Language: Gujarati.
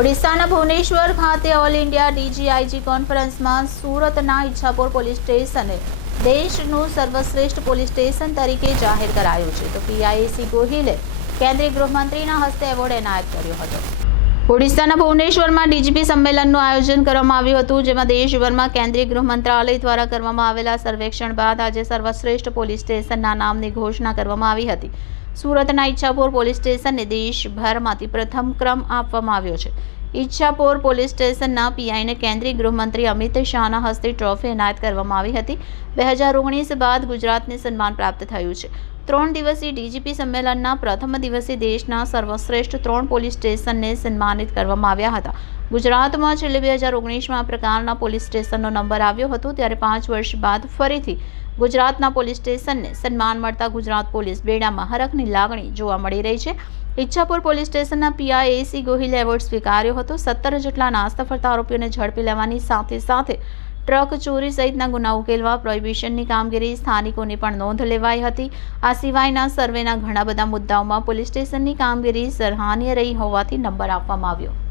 ઓડિશાના ભુવનેશ્વર ખાતે ઓલ ઇન્ડિયા ડીજીઆઈજી કોન્ફરન્સમાં સુરતના ઈચ્છાપુર પોલીસ સ્ટેશને દેશનું સર્વશ્રેષ્ઠ પોલીસ સ્ટેશન તરીકે જાહેર કરાયું છે. તો પીઆઈએસી ગોહિલે કેન્દ્રીય ગૃહમંત્રીના હસ્તે એવોર્ડ એનાયત કર્યો હતો. ઓડિશાના ભુવનેશ્વરમાં ડીજીપી સંમેલનનું આયોજન કરવામાં આવ્યું હતું, જેમાં દેશભરમાં કેન્દ્રીય ગૃહ મંત્રાલય દ્વારા કરવામાં આવેલા સર્વેક્ષણ બાદ આજે સર્વશ્રેષ્ઠ પોલીસ સ્ટેશનના નામની ઘોષણા કરવામાં આવી હતી. સુરતના ઈચ્છાપુર પોલીસ સ્ટેશનને દેશભરમાંથી પ્રથમ ક્રમ આપવામાં આવ્યો છે. ઈચ્છાપુર પોલીસ સ્ટેશનના પીઆઈને કેન્દ્રીય ગૃહમંત્રી અમિત શાહના હસ્તે ટ્રોફી એનાયત કરવામાં આવી હતી. 2019 બાદ ગુજરાતને સન્માન પ્રાપ્ત થયું છે. 3 દિવસીય ડીજીપી સંમેલનના પ્રથમ દિવસે દેશના સર્વશ્રેષ્ઠ 3 પોલીસ સ્ટેશનને સન્માનિત કરવામાં આવ્યા હતા. ગુજરાતમાં છેલ્લે 2019માં આ પ્રકારના પોલીસ સ્ટેશનનો નંબર આવ્યો હતો, ત્યારે 5 વર્ષ બાદ ફરીથી ગુજરાતના પોલીસ સ્ટેશનને સન્માન મળતા ગુજરાત પોલીસ બેડામાં હરખની લાગણી જોવા મળી રહી છે. ઈચ્છાપુર પોલીસ સ્ટેશનના પીઆઈએસી ગોહિલે એવોર્ડ સ્વીકાર્યો હતો. 17 જેટલા નાસ્તા ફરતા આરોપીઓને ઝડપી લેવાની સાથે સાથે ટ્રક ચોરી સહિતના ગુના ઉકેલવા પ્રોહિબિશનની કામગીરી સ્થાનિકોની પણ નોંધ લેવાઈ હતી. આ સિવાયના સર્વેના ઘણા બધા મુદ્દાઓમાં પોલીસ સ્ટેશનની કામગીરી સરાહનીય રહી હોવાથી નંબર આપવામાં આવ્યો.